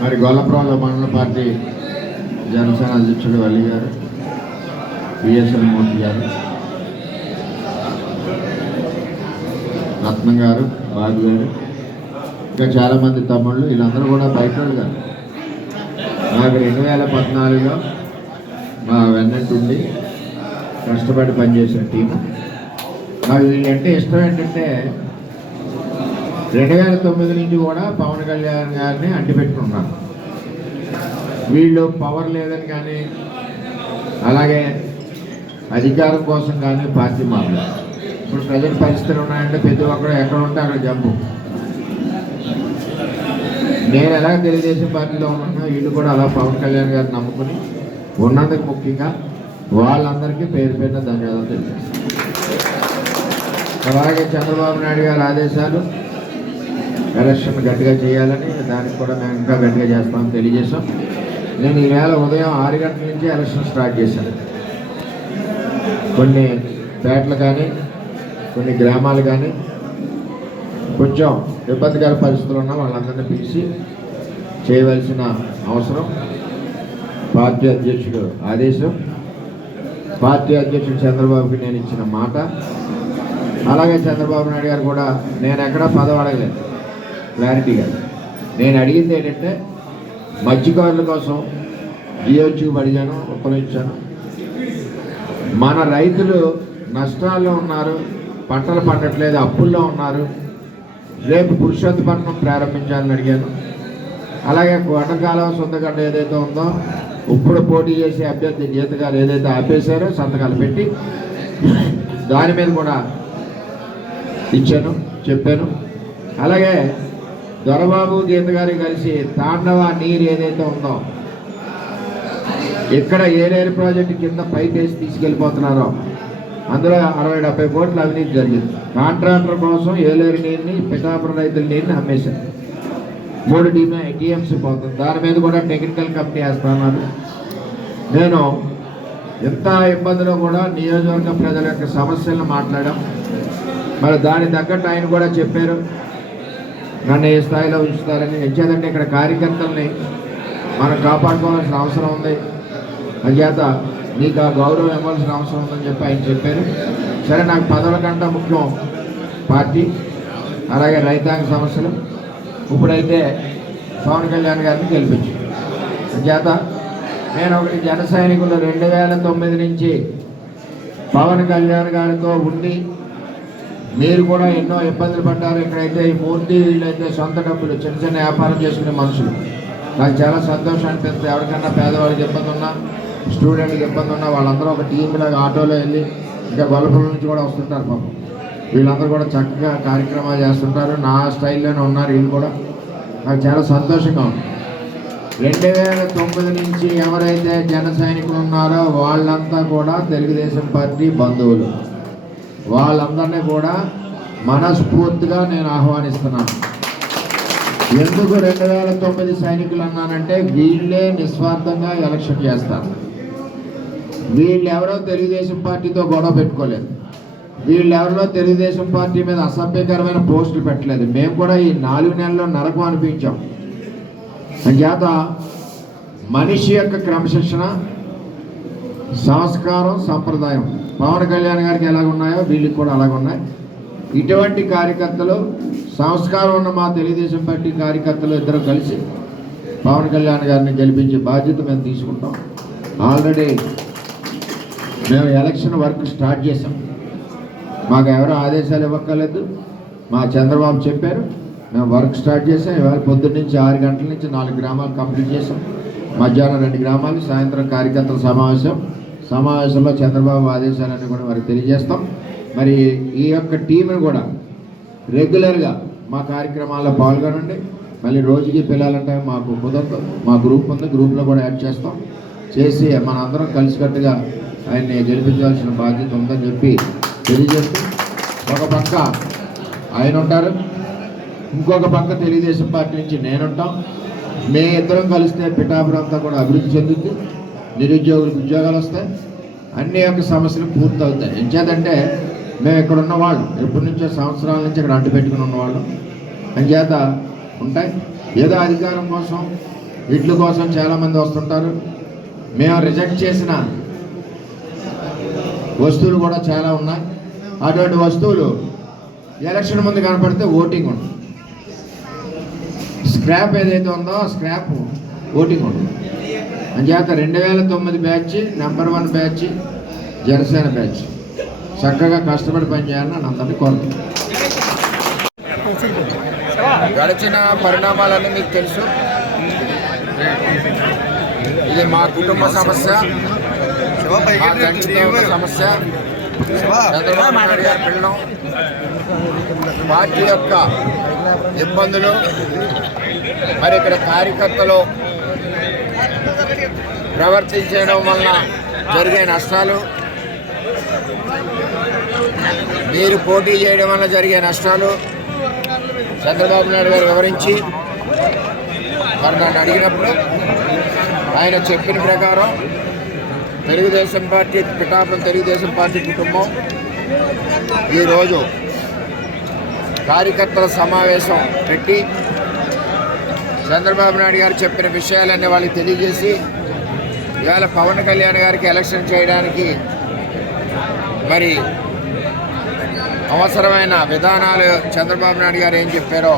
మరి గొల్లప్రాల మండల పార్టీ జనసేన అధ్యక్షుడు అల్లి గారు బిఎస్ఎల్ మూర్తి గారు రత్నం గారు బాబు గారు ఇంకా చాలామంది తమ్ముళ్ళు వీళ్ళందరూ కూడా బయట కాదు నాకు రెండు వేల పద్నాలుగులో మా వెన్నట్టుండి కష్టపడి పనిచేసిన టీము నాకు వీళ్ళంటే ఇష్టం ఏంటంటే రెండు వేల తొమ్మిది నుంచి కూడా పవన్ కళ్యాణ్ గారిని అంటిపెట్టుకున్నాను వీళ్ళు పవర్ లేదని కానీ అలాగే అధికారం కోసం కానీ పార్టీ మారలేదు. ఇప్పుడు ప్రజల పరిస్థితులు ఉన్నాయంటే ప్రతి ఒక్కరు ఎక్కడ ఉంటే అక్కడ జంపు. నేను ఎలా తెలుగుదేశం పార్టీలో ఉన్నానో వీళ్ళు కూడా అలా పవన్ కళ్యాణ్ గారిని నమ్ముకుని ఉన్నందుకు ముఖ్యంగా వాళ్ళందరికీ పేరు పేరున ధన్యవాదాలు తెలియజేస్తాను అలాగే చంద్రబాబు నాయుడు గారి ఆదేశాలు ఎలక్షన్ గట్టిగా చేయాలని దానికి కూడా మేము ఇంకా గట్టిగా చేస్తామని తెలియజేశాం. నేను ఈవేళ ఉదయం ఆరు గంటల నుంచి ఎలక్షన్ స్టార్ట్ చేశాను. కొన్ని పేటలు కానీ కొన్ని గ్రామాలు కానీ కొంచెం ఇబ్బందికర పరిస్థితులు ఉన్న వాళ్ళందరినీ పిలిచి చేయవలసిన అవసరం పార్టీ అధ్యక్షుడు ఆదేశం. పార్టీ అధ్యక్షుడు చంద్రబాబుకి నేను ఇచ్చిన మాట. అలాగే చంద్రబాబు నాయుడు గారు కూడా నేను ఎక్కడా పదవి అడగలేదు. క్లారిటీగా నేను అడిగింది ఏంటంటే మత్స్యకారుల కోసం జియోచ్యూబ్ అడిగాను ఉపయోగించాను మన రైతులు నష్టాల్లో ఉన్నారు పంటలు పండట్లేదు అప్పుల్లో ఉన్నారు. రేపు పురుషోత్తపట్నం ప్రారంభించాలని అడిగాను. అలాగే కొండకాలం సొంతగడ్డ ఏదైతే ఉందో ఇప్పుడు పోటీ చేసే అభ్యర్థి జీతగారు ఏదైతే ఆపేశారో సంతకాలు పెట్టి దాని మీద కూడా ఇచ్చాను చెప్పాను. అలాగే దొరబాబు గీత గారు కలిసి తాండవ నీరు ఏదైతే ఉందో ఇక్కడ ఏలేరు ప్రాజెక్టు కింద పైప్ వేసి తీసుకెళ్ళిపోతున్నారో అందులో అరవై డెబ్బై కోట్లు అవినీతి జరిగింది. కాంట్రాక్టర్ కోసం ఏలేరు నీరుని పిఠాపురం రైతుల నీరుని అమ్మేశారు. మూడు టీఎం టీఎంసీ పోతుంది. దాని మీద కూడా టెక్నికల్ కంపెనీ వేస్తున్నాను నేను ఎంత ఇబ్బందులు కూడా నియోజకవర్గ ప్రజల యొక్క సమస్యలను మాట్లాడాం. మరి దాని తగ్గట్టు ఆయన కూడా చెప్పారు. నన్ను ఏ స్థాయిలో ఉంచుతారని ఎంచేదంటే ఇక్కడ కార్యకర్తల్ని మనం కాపాడుకోవాల్సిన అవసరం ఉంది. అంచేత నీకు ఆ గౌరవం ఇవ్వాల్సిన అవసరం ఉందని చెప్పి ఆయన చెప్పారు. సరే నాకు పదవుల కంటే ముఖ్యం పార్టీ అలాగే రైతాంగ సమస్యలు. ఇప్పుడైతే పవన్ కళ్యాణ్ గారిని గెలిపించు. అంచేత నేను ఒకటి జన సైనికులు రెండు వేల తొమ్మిది నుంచి పవన్ కళ్యాణ్ గారితో ఉండి మీరు కూడా ఎన్నో ఇబ్బందులు పడ్డారు. ఇక్కడైతే ఈ మూర్తి వీళ్ళైతే సొంత డబ్బులు చిన్న చిన్న వ్యాపారం చేసుకునే మనుషులు. నాకు చాలా సంతోషం అనిపిస్తుంది. ఎవరికన్నా పేదవాడికి ఇబ్బంది ఉన్నా స్టూడెంట్కి ఇబ్బంది ఉన్నా వాళ్ళందరూ ఒక టీం లాగా ఆటోలో వెళ్ళి ఇంకా గొల్లపురం నుంచి కూడా వస్తుంటారు పాపం. వీళ్ళందరూ కూడా చక్కగా కార్యక్రమాలు చేస్తుంటారు. నా స్టైల్లోనే ఉన్నారు వీళ్ళు కూడా. నాకు చాలా సంతోషంగా ఉంది. రెండు వేల తొమ్మిది నుంచి ఎవరైతే జన సైనికులు ఉన్నారో వాళ్ళంతా కూడా తెలుగుదేశం పార్టీ బంధువులు. వాళ్ళందరినీ కూడా మనస్ఫూర్తిగా నేను ఆహ్వానిస్తున్నాను. ఎందుకు రెండు వేల తొమ్మిది సైనికులు అన్నానంటే వీళ్ళే నిస్వార్థంగా ఎలక్షన్ చేస్తారు. వీళ్ళు ఎవరో తెలుగుదేశం పార్టీతో గొడవ పెట్టుకోలేదు. వీళ్ళు ఎవరో తెలుగుదేశం పార్టీ మీద అసభ్యకరమైన పోస్టులు పెట్టలేదు. మేము కూడా ఈ నాలుగు నెలల్లో నరకం అనిపించాం. అంచేత మనిషి యొక్క క్రమశిక్షణ సంస్కారం సంప్రదాయం పవన్ కళ్యాణ్ గారికి ఎలాగున్నాయో వీళ్ళకి కూడా అలాగున్నాయి. ఇటువంటి కార్యకర్తలు సంస్కారం ఉన్న మా తెలుగుదేశం పార్టీ కార్యకర్తలు ఇద్దరు కలిసి పవన్ కళ్యాణ్ గారిని గెలిపించే బాధ్యత మేము తీసుకుంటాం. ఆల్రెడీ మేము ఎలక్షన్ వర్క్ స్టార్ట్ చేసాం మాకు ఎవరో ఆదేశాలు ఇవ్వక్కర్లేదు. మా చంద్రబాబు చెప్పారు మేము వర్క్ స్టార్ట్ చేసాం ఇవాళ పొద్దున్న నుంచి ఆరు గంటల నుంచి నాలుగు గ్రామాలు కంప్లీట్ చేసాం మధ్యాహ్నం రెండు గ్రామాలు సాయంత్రం కార్యకర్తల సమావేశం. సమావేశంలో చంద్రబాబు ఆదేశాలన్నీ కూడా వారికి తెలియజేస్తాం. మరి ఈ యొక్క టీంను కూడా రెగ్యులర్గా మా కార్యక్రమాల్లో పాల్గొనండి. మళ్ళీ రోజుకి పిల్లలంటే మాకు కుదరదు మా గ్రూప్ ఉంది. గ్రూప్లో కూడా యాడ్ చేస్తాం. చేసి మన అందరం కలిసికట్టుగా ఆయన్ని గెలిపించాల్సిన బాధ్యత ఉందని చెప్పి తెలియజేస్తూ ఒక పక్క ఆయన ఉంటారు. ఇంకొక పక్క తెలుగుదేశం పార్టీ నుంచి నేనుంటాం. మే ఇద్దరం కలిస్తే పిఠాపురం అంతా కూడా అభివృద్ధి చెందుద్ది. నిరుద్యోగులకు ఉద్యోగాలు వస్తాయి. అన్ని యొక్క సమస్యలు పూర్తవుతాయి. ఎంచేతంటే మేము ఇక్కడ ఉన్నవాళ్ళు ఎప్పటి నుంచో సంవత్సరాల నుంచి ఇక్కడ అంటు పెట్టుకుని ఉన్నవాళ్ళం అంచేత ఉంటాయి. ఏదో అధికారం కోసం ఇడ్ల కోసం చాలామంది వస్తుంటారు. మేము రిజెక్ట్ చేసిన వస్తువులు కూడా చాలా ఉన్నాయి. అటువంటి వస్తువులు ఎలక్షన్ ముందు కనపడితే ఓటింగ్ ఉంటుంది. స్క్రాప్ ఏదైతే ఉందో స్క్రాప్ ఓటింగ్ ఉంటుంది. అంచేత రెండు వేల తొమ్మిది batch number one batch Janasena batch. చక్కగా కష్టపడి పనిచేయాలని నన్ను అందరినీ కోరుతుంది గడిచిన పరిణామాలన్నీ మీకు తెలుసు. ఇది మా కుటుంబ సమస్య. మా తండ్రితో సమస్య. చంద్రబాబు నాయుడు గారి పార్టీ యొక్క ఇబ్బందులు. మరి ఇక్కడ కార్యకర్తలు ప్రవర్తించడం వలన జరిగే నష్టాలు మీరు పోటీ చేయడం వల్ల జరిగే నష్టాలు చంద్రబాబు నాయుడు గారు వివరించి మరి నన్ను అడిగినప్పుడు ఆయన చెప్పిన ప్రకారం తెలుగుదేశం పార్టీ పిఠాపురం తెలుగుదేశం పార్టీ కుటుంబం ఈరోజు కార్యకర్తల సమావేశం పెట్టి చంద్రబాబు నాయుడు గారు చెప్పిన విషయాలన్నీ వాళ్ళకి తెలియజేసి ఇవాళ పవన్ కళ్యాణ్ గారికి ఎలక్షన్ చేయడానికి మరి అవసరమైన విధానాలు చంద్రబాబు నాయుడు గారు ఏం చెప్పారో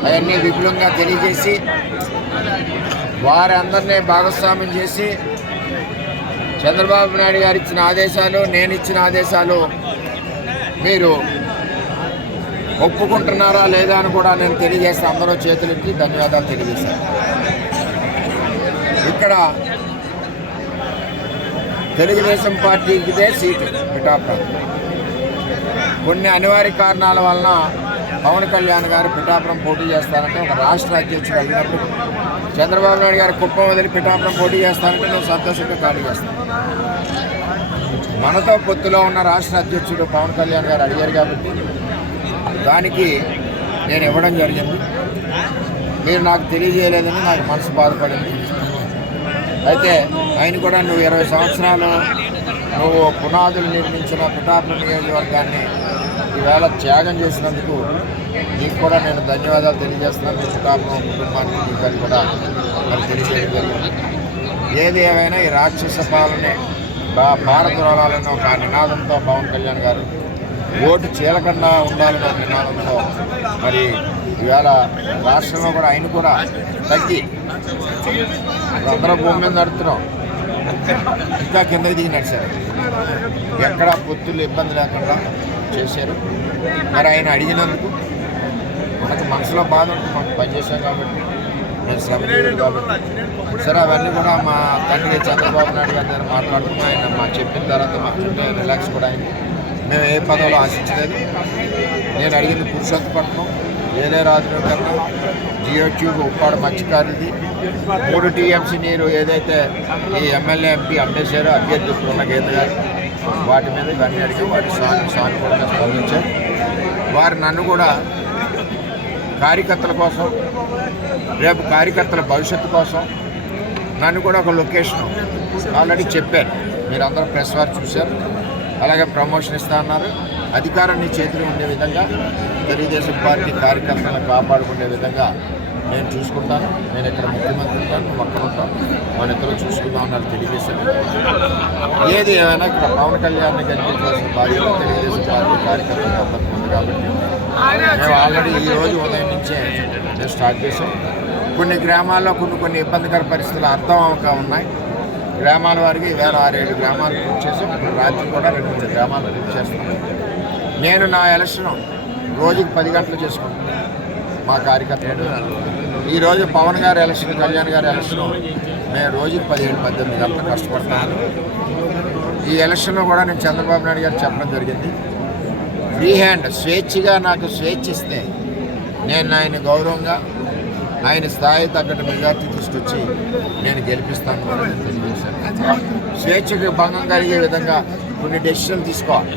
అవన్నీ విపులంగా తెలియజేసి వారి అందరినీ భాగస్వామ్యం చేసి చంద్రబాబు నాయుడు గారు ఇచ్చిన ఆదేశాలు నేను ఇచ్చిన ఆదేశాలు మీరు ఒప్పుకుంటున్నారా లేదా అని కూడా నేను తెలియజేస్తే అందరూ చేతులెత్తి ధన్యవాదాలు తెలియజేశాను ఇక్కడ తెలుగుదేశం పార్టీకిదే సీటు పిఠాపురం. కొన్ని అనివార్య కారణాల వలన పవన్ కళ్యాణ్ గారు పిఠాపురం పోటీ చేస్తారంటే ఒక రాష్ట్ర అధ్యక్షుడు అడిగినప్పుడు చంద్రబాబు నాయుడు గారు కుప్పం వదిలి పిఠాపురం పోటీ చేస్తారంటే నేను సంతోషంగా ఖాళీ చేస్తాను. మనతో పొత్తులో ఉన్న రాష్ట్ర అధ్యక్షుడు పవన్ కళ్యాణ్ గారు అడిగారు కాబట్టి దానికి నేను ఇవ్వడం జరిగింది. మీరు నాకు తెలియజేయలేదని నాకు మనసు బాధపడింది. అయితే ఆయన కూడా నువ్వు ఇరవై సంవత్సరాలు నువ్వు పునాదులు నిర్మించిన పిఠాపురం నియోజకవర్గాన్ని ఈవేళ త్యాగం చేసినందుకు నీకు కూడా నేను ధన్యవాదాలు తెలియజేస్తున్నాను. మీ కుటుంబానికి మీకు అది కూడా మరి తెలియజేయడం ఏది ఏమైనా ఈ రాక్షస పాలనే భారత రోగాలన్న ఒక నినాదంతో పవన్ కళ్యాణ్ గారు ఓటు చీలకుండా ఉండాలన్న నినాదంతో మరి ఇవాళ రాష్ట్రంలో కూడా ఆయన కూడా తగ్గి అందరూ భూమి మీద నడుతున్నాం ఇంకా కిందకి దిగి నడిచారు. ఎక్కడ పొత్తులు ఇబ్బంది లేకుండా చేశారు. మరి ఆయన అడిగినందుకు మనకు మనసులో బాధ ఉంటుంది మనం పనిచేసాం కాబట్టి నేను శ్రమ కాబట్టి. సరే అవన్నీ కూడా మా తండ్రి చంద్రబాబు నాయుడు గారి దగ్గర ఆయన మా చెప్పిన తర్వాత మాకు రిలాక్స్ కూడా అయింది. మేము ఏ పదవులు ఆశించలేదు. నేను అడిగింది పురుషోత్తపట్నం వేలే రాజుకన్నా జియో ట్యూబ్ ఉప్పాడు మత్స్యకారులది మూడు టీఎంసీ నీరు ఏదైతే ఈ ఎమ్మెల్యే ఎంపీ అమ్మేశారో అభ్యర్థి ఉన్న గీత గారు వాటి మీద ఇవన్నీ అడిగి వాటి సాను సానుకూలంగా స్పందించారు వారు నన్ను కూడా కార్యకర్తల కోసం రేపు కార్యకర్తల భవిష్యత్తు కోసం నన్ను కూడా ఒక లొకేషన్ ఆల్రెడీ చెప్పారు. మీరందరూ ప్రెస్ వారు చూశారు. అలాగే ప్రమోషన్ ఇస్తా అన్నారు. అధికారాన్ని చేతిలో ఉండే విధంగా తెలుగుదేశం పార్టీ కార్యకర్తలను కాపాడుకునే విధంగా నేను చూసుకుంటాను. నేను ఇక్కడ ముఖ్యమంత్రి ఉంటాను నువ్వు అక్కడ ఉంటాను. మన ఇద్దరు చూసుకుందాం అన్నారు తెలియజేశాను ఏది ఏమైనా ఇక్కడ పవన్ కళ్యాణ్ కనిపించాల్సిన బాధ్యత తెలుగుదేశం పార్టీ కార్యకర్తలు అందరికీ ఉంది కాబట్టి మేము ఆల్రెడీ ఈ రోజు ఉదయం నుంచే మేము స్టార్ట్ చేసాం కొన్ని గ్రామాల్లో కొన్ని కొన్ని ఇబ్బందికర పరిస్థితులు అర్థం అవక ఉన్నాయి. గ్రామాల వారికి వేరే ఆరేడు గ్రామాలు పూర్తి చేసి రాత్రి కూడా రెండు మూడు గ్రామాలు పూర్తి చేస్తున్నాను నేను నా ఎలక్షన్ రోజుకి పది గంటలు చేసుకుంటాను. మా కార్యకర్తలు. ఈరోజు పవన్ గారి ఎలక్షన్ కళ్యాణ్ గారి ఎలక్షన్ మేము రోజుకి పదిహేడు పద్దెనిమిది గంటలు కష్టపడతాను ఈ ఎలక్షన్లో కూడా నేను చంద్రబాబు నాయుడు గారు చెప్పడం జరిగింది. ఫ్రీ హ్యాండ్ స్వేచ్ఛగా నాకు స్వేచ్ఛ ఇస్తే నేను ఆయన గౌరవంగా ఆయన స్థాయి తగ్గట్టు మెజార్టీ తీసుకొచ్చి నేను గెలిపిస్తాను తెలియజేశాను. స్వేచ్ఛకు భంగం కలిగే విధంగా కొన్ని డెసిషన్లు తీసుకోవాలి.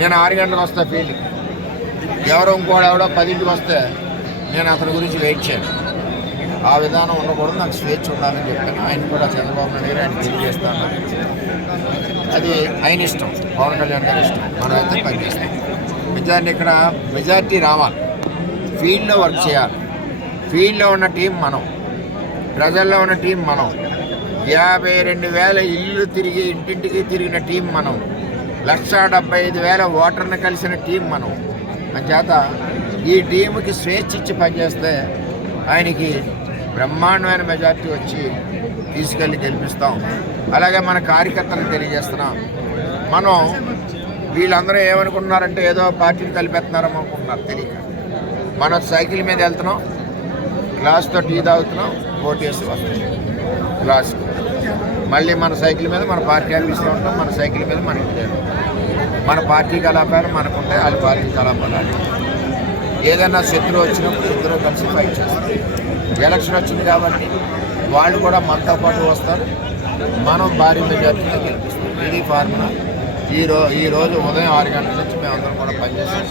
నేను ఆరు గంటలకు వస్తా ఫీల్డ్ ఎవరో ఇంకోడు ఎవడో పదింటికి వస్తే నేను అతని గురించి వెయిట్ చేయను. ఆ విధానం ఉండకూడదు నాకు స్వేచ్ఛ ఉండాలని చెప్పాను. ఆయన కూడా చంద్రబాబు నాయుడు గారు ఆయన తెలియజేస్తాను. అది ఆయన ఇష్టం పవన్ కళ్యాణ్ గారి ఇష్టం. మనం అయితే పనిచేస్తాం. మెజార్టీ ఇక్కడ మెజార్టీ రావాలి. ఫీల్డ్లో వర్క్ చేయాలి. ఫీల్డ్లో ఉన్న టీం మనం ప్రజల్లో ఉన్న టీం మనం యాభై రెండు వేల ఇల్లు తిరిగి ఇంటింటికి తిరిగిన టీం మనం లక్ష డెబ్బై ఐదు వేల ఓటర్ని కలిసిన టీం మనం. అంచేత ఈ టీంకి స్వేచ్ఛ ఇచ్చి పనిచేస్తే ఆయనకి బ్రహ్మాండమైన మెజార్టీ వచ్చి తీసుకెళ్ళి గెలిపిస్తాం. అలాగే మన కార్యకర్తలకు తెలియజేస్తున్నాం. మనం వీళ్ళందరూ ఏమనుకుంటున్నారంటే ఏదో పార్టీని కలిపేస్తున్నారో అనుకుంటున్నారు తెలియక మనం సైకిల్ మీద వెళ్తున్నాం గ్లాస్తో టీ తాగుతున్నాం ఓటేసి వస్తాం గ్లాస్. మళ్ళీ మన సైకిల్ మీద మన పార్టీ ఆఫీస్లో ఉంటాం మన సైకిల్ మీద మన ఇంటి మన పార్టీ కలాపాలు మనకుంటే వాళ్ళ పార్టీ కలాపాలు ఏదైనా శత్రువు వచ్చినప్పుడు ఇద్దరు కలిసి ఫైట్ చేస్తారు. ఎలక్షన్ వచ్చింది కాబట్టి వాళ్ళు కూడా మనతో పాటు వస్తారు. మనం భారీ మెజార్టీతో గెలిపిస్తాం. ఇది ఫార్ములా. ఈ రో ఈ రోజు ఉదయం ఆరు గంటల నుంచి మేము కూడా పనిచేస్తాం.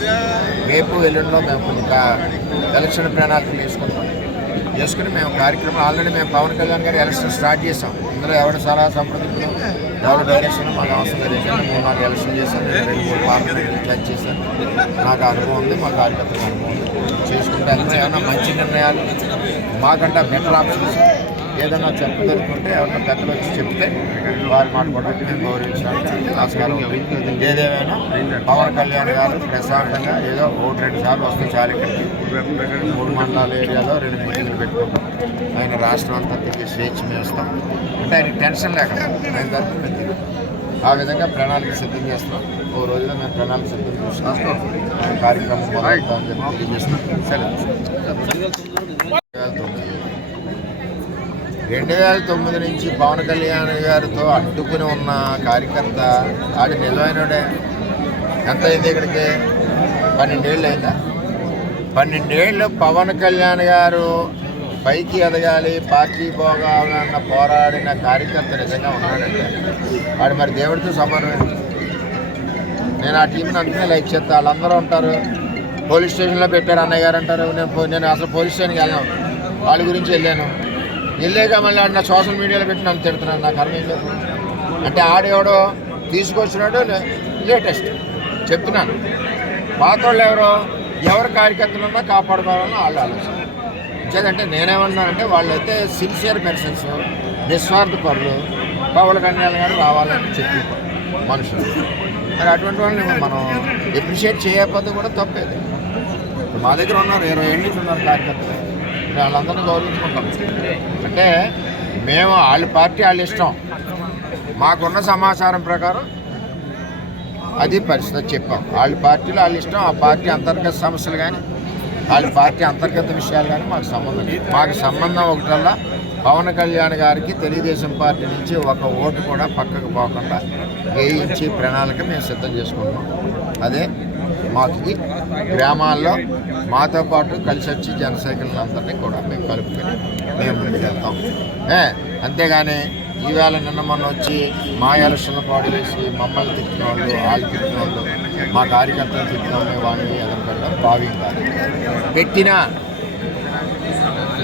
రేపు ఎల్లుండిలో మేము ఇంకా ఎలక్షన్ ప్రణాళికలు వేసుకుంటాం. చేసుకుని మేము కార్యక్రమం ఆల్రెడీ మేము పవన్ కళ్యాణ్ గారి ఎలక్షన్ స్టార్ట్ చేసాం ఇందులో ఎవరి సలహా సంప్రదింపులు ఎవరి డైరెక్షన్ మాకు అవసరం లేదు. ఎందుకంటే మేము నాకు ఎలక్షన్ చేశాను నేను రెండు మూడు పార్లమెంట్ చేశాను నాకు అనుభవం ఉంది మా కార్యకర్తలకు అనుభవం ఉంది. చేసుకుంటే ఏమైనా మంచి నిర్ణయాలు మాకంటే బెటర్ ఆప్షన్స్ ఏదైనా చెప్పదలుచుకుంటే ఎవరైనా పెద్దలు వచ్చి చెప్తే వారి మాట కూడా మేము గౌరవించడానికి ఆస్కారం ఏదేమైనా పవన్ కళ్యాణ్ గారు ప్రశాంతంగా ఏదో ఒకటి రెండు సార్లు వస్తే చాలు ఇక్కడికి. మూడు మండలాల ఏరియాలో రెండు మీటింగ్లు పెట్టుకుంటాం. ఆయన రాష్ట్రం అంతా తిరిగి స్వేచ్ఛ మేస్తాం అంటే ఆయన టెన్షన్ లేకుండా ఆయన తరఫున ఆ విధంగా ప్రణాళిక సిద్ధం చేస్తున్నాం. ఓ రోజులో మేము ప్రణాళిక సిద్ధం చేస్తున్నాం. కార్యక్రమం మొదలవుతామని చెప్పి తెలియజేస్తున్నాం. రెండు వేల తొమ్మిది నుంచి పవన్ కళ్యాణ్ గారితో అడ్డుకుని ఉన్న కార్యకర్త ఆడి నిజమైనడే ఎంత అయింది ఇక్కడికి? పన్నెండేళ్ళు అయిందా పన్నెండేళ్ళు పవన్ కళ్యాణ్ గారు పైకి ఎదగాలి పార్టీ పోగాలన్న పోరాడిన కార్యకర్త నిజంగా ఉన్నాడంటే. వాడు మరి దేవుడితో సమానమే. నేను ఆ టీంని అందుకనే లైక్ చేస్తా. వాళ్ళందరూ ఉంటారు పోలీస్ స్టేషన్లో పెట్టారు అన్నయ్య గారు అంటారు. నేను నేను అసలు పోలీస్ స్టేషన్కి వెళ్ళాను. వాళ్ళ గురించి వెళ్ళాను. వెళ్ళాక మళ్ళీ ఆడిన సోషల్ మీడియాలో పెట్టి నన్ను తిడుతున్నాను నాకు అర్థం లేదు అంటే ఆడేవాడో తీసుకొచ్చినాడు లేటెస్ట్ చెప్తున్నాను. పాత వాళ్ళు ఎవరో ఎవరి కార్యకర్తలున్నా కాపాడుకోవాలని వాళ్ళు ఆలోచన. ఇంకేదంటే నేనేమన్నానంటే వాళ్ళైతే సిన్సియర్ పెర్సన్స్ నిస్వార్థ పనులు పవన్ కళ్యాణ్ గారు రావాలని చెప్పి మనుషులు. మరి అటువంటి వాళ్ళని మనం ఎప్రిషియేట్ చేయకపోతే కూడా తప్పేది. మా దగ్గర ఉన్నారు ఇరవై ఏళ్ళు ఉన్నారు కార్యకర్తలు. వాళ్ళందరినీ గౌరవించుకుంటాం. అంటే మేము వాళ్ళ పార్టీ వాళ్ళ ఇష్టం. మాకున్న సమాచారం ప్రకారం అది పరిస్థితి చెప్పాం. వాళ్ళ పార్టీలో వాళ్ళ ఇష్టం ఆ పార్టీ అంతర్గత సమస్యలు కానీ వాళ్ళ పార్టీ అంతర్గత విషయాలు కానీ మాకు సంబంధం మాకు సంబంధం ఒకటల్లా పవన్ కళ్యాణ్ గారికి తెలుగుదేశం పార్టీ నుంచి ఒక ఓటు కూడా పక్కకు పోకుండా వేయించి ప్రణాళిక మేము సిద్ధం చేసుకుంటాం అదే మాకు గ్రామాల్లో మాతో పాటు కలిసి వచ్చి జనసైకిల్ అందరినీ కూడా మేము కలుపుకొని మేము ముందుకెళ్తాం ఏ అంతేగాని ఈవేళ నిన్న మొన్న వచ్చి మా ఎలక్షన్లు పాడు వేసి మమ్మల్ని తిట్టిన వాళ్ళు వాళ్ళు తిట్టిన వాళ్ళు మా కార్యకర్తలు తిట్టిన వాళ్ళు వాళ్ళని ఎదురుపెట్టడం భావ్యం కాదు. పెట్టినా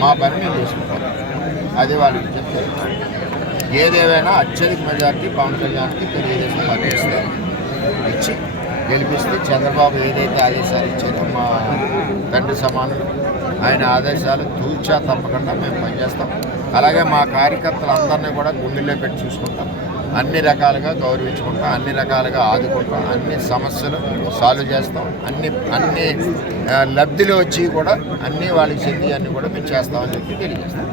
మా పని మేము చేసుకుంటాం. అది వాళ్ళకి చెప్తారు ఏదేమైనా అత్యధిక మెజార్టీ పవన్ కళ్యాణ్కి తెలియజేసిన పార్టీ గెలిపిస్తే చంద్రబాబు ఏదైతే ఆదేశాలు ఇచ్చారో మా తండ్రి సమానులు ఆయన ఆదేశాలు తూచా తప్పకుండా మేము పనిచేస్తాం. అలాగే మా కార్యకర్తలందరినీ కూడా గుండెల్లో పెట్టి చూసుకుంటాం. అన్ని రకాలుగా గౌరవించుకుంటాం అన్ని రకాలుగా ఆదుకుంటాం అన్ని సమస్యలు సాల్వ్ చేస్తాం. అన్ని అన్ని లబ్ధిలో వచ్చి కూడా అన్ని వాళ్ళకి చెంది అన్ని కూడా మేము చేస్తామని చెప్పి తెలియజేస్తాం.